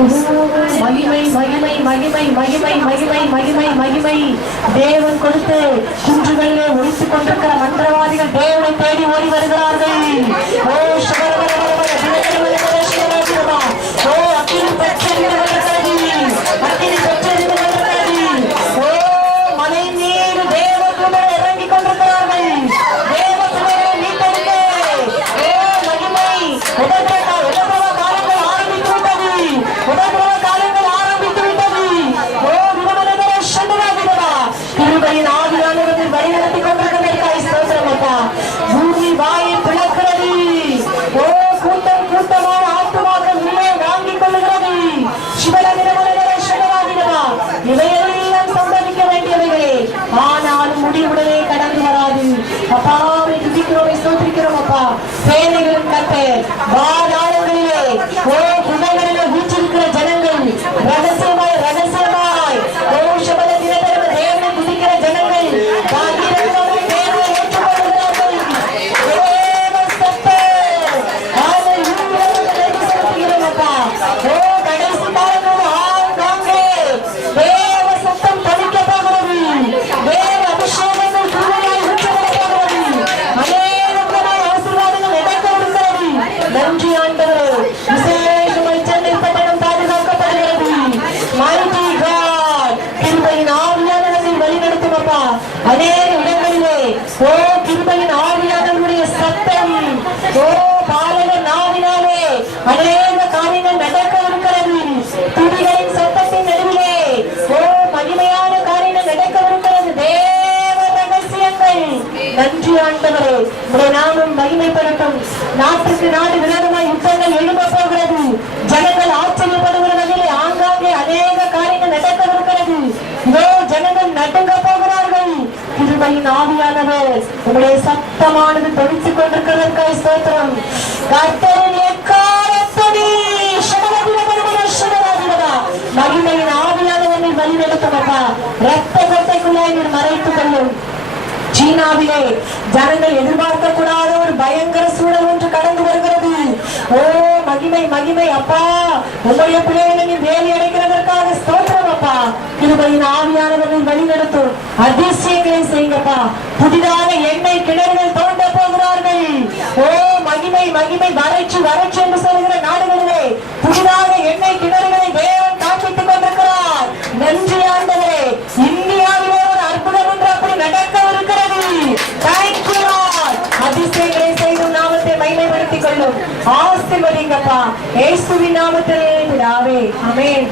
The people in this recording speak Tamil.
மகிமை மகிமை மகிமை மகிமை மகிமை மகிமை மகிமை. தேவன் கொடுத்து குன்றுகளிலே ஒழித்துக் கொண்டிருக்கிற மந்திரவாதிகள் தேவனை தேடி ஓடி வருகிறார்கள். ஓ ஓ அக்கினி பெற்றது அக்கினி பெற்றது. ஓ மலை மீது தேவதூதர் இறங்கிக் கொண்டிருக்கிறார்கள். தேவதூதரை மீட்டெடுக்க ஓ மகிமை. உபதிரவ காலங்கள் ஆரம்பித்து விட்டது. உபதிரவ காலங்கள் ஆரம்பித்து விட்டது. ஓ விடுதலை சண்டராதிரவா கிருபையின் ஆவியானவர்கள் வழி நடத்தி கொண்டிருக்கிறதற்காய் ஸ்தோத்திரம் அப்பா. பூமி வாயை பிளக்கிறது. ஓ கூட்டம் கூட்டமான ஆத்துமாக்கள் உள்ளே வாங்கிக் கொள்ளுகிறது. இவையெல்லாம் சம்பவிக்க வேண்டியவைகளே, ஆனாலும் முடிவுடனே கடந்து வராது. அப்பாவை துதிக்கிறோம், ஸ்தோத்திரிக்கிறோம் அப்பா. சேனைகளின் கர்த்தர் வாதாளங்களிலே ஓ குகைகளிலே வீற்றிருக்கிற ஜனங்கள் ரகசியமாய் ரகசியமாய் ஓ சபல தினதர்ம தேவனை துதிக்கிற ஜனங்கள் அநேக இடங்களிலே ஓ கிருபையின் ஆவியானவருடைய சத்தம் ஓ பாலக நாவினாலே அநேக காரியங்கள் நடக்க இருக்கிறது. துதிகளின் சத்தத்தின் நடுவிலே ஓ மகிமையான காரியங்கள் நடக்கவிருக்கிறது. தேவ ரகசியங்கள். நன்றி ஆண்டவரே, உடைய நாமம் மகிமைப்படட்டும். நாட்டுக்கு நாடு விரோதமாய் யுத்தங்கள் எழும்ப போகிறது. ஜனங்கள் ஆச்சரியப்படுகிற வகையிலே ஆங்காங்கே அநேக காரியங்கள் நடக்கவிருக்கிறது. இதோ ஜனங்கள் நடுங்க போகிறார்கள். கிருபையின் ஆவியானவர் உங்களுடைய சத்தமானது தொடித்துக் கொண்டிருக்கிறதற்காய் ஸ்தோத்திரம். கர்த்தரின் எக்காலத்தொடி மகிமையின் ஆவியானவரை வழி நடத்தப்பா. ரத்த கொட்டைக்குள்ளாய் நீர் மறைத்துக் கொள்ளும். சீனாவிலே ஜனங்கள் எதிர்பார்க்க கூடாத ஒரு பயங்கர சூழல் ஒன்று கடந்து வருகிறது. ஓ மகிமை மகிமை அப்பா. உங்களுடைய பிள்ளைகளை நீ வேலி அடைக்கிறதற்காக ஸ்தோத்திரம் அப்பா. கிருபையின் ஆவியானவர்கள் வழி நடத்தும். அதிசயங்களை செய்யுங்கப்பா. புதிதாக எண்ணெய் கிணறுகள் தோண்ட போகிறார்கள். ஓ மகிமை மகிமை. வறட்சி வறட்சி என்று சொல்கிற நாடுகளிலே புதிதாக எண்ணெய் கிணறுகளை தேவன் காண்பித்துக் கொண்டிருக்கிறார். நன்றி ஆண்டவரே. இந்தியாவிலே ஒரு அற்புதம் என்று அப்படி நடக்கவிருக்கிறது. அதிசயங்களை செய்தும் நாமத்தை மகிமைப்படுத்திக் கொள்ளும். ஆசீர்வதிங்கப்பா. இயேசுவின் நாமத்திலே பிதாவே. ஆமென்.